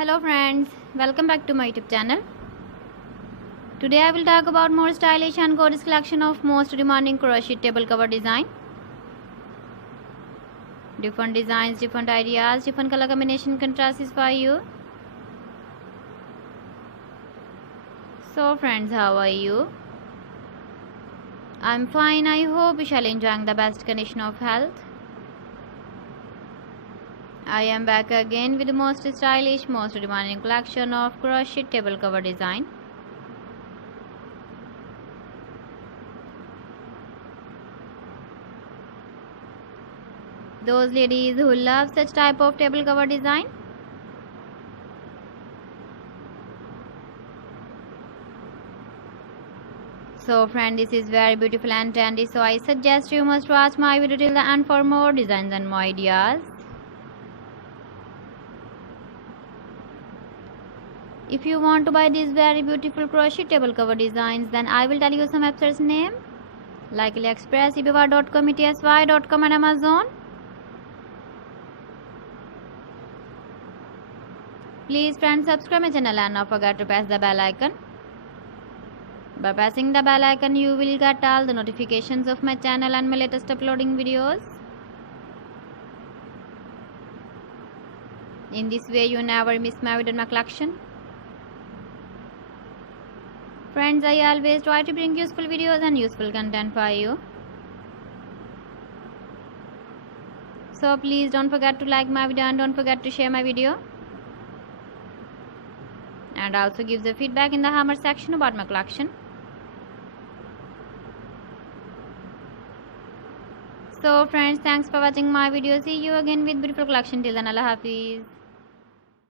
Hello friends, welcome back to my YouTube channel. Today I will talk about more stylish and gorgeous collection of most demanding crochet table cover design. Different designs, different ideas, different color combination contrasts for you. So friends, how are you? I'm fine. I hope you shall enjoying the best condition of health. I am back again with the most stylish, most demanding collection of crochet table cover design. Those ladies who love such type of table cover design, so friend, this is very beautiful and trendy, so I suggest you must watch my video till the end for more designs and more ideas. If you want to buy these very beautiful crochet table cover designs, then I will tell you some websites name like AliExpress, eBay.com, ETSY.com and Amazon. Please friends, subscribe my channel and not forget to press the bell icon. By pressing the bell icon, you will get all the notifications of my channel and my latest uploading videos. In this way, you never miss my video in my collection. Friends, I always try to bring useful videos and useful content for you. So please don't forget to like my video and don't forget to share my video. And also give the feedback in the comment section about my collection. So friends, thanks for watching my video. See you again with beautiful collection. Till then, Allah Hafiz.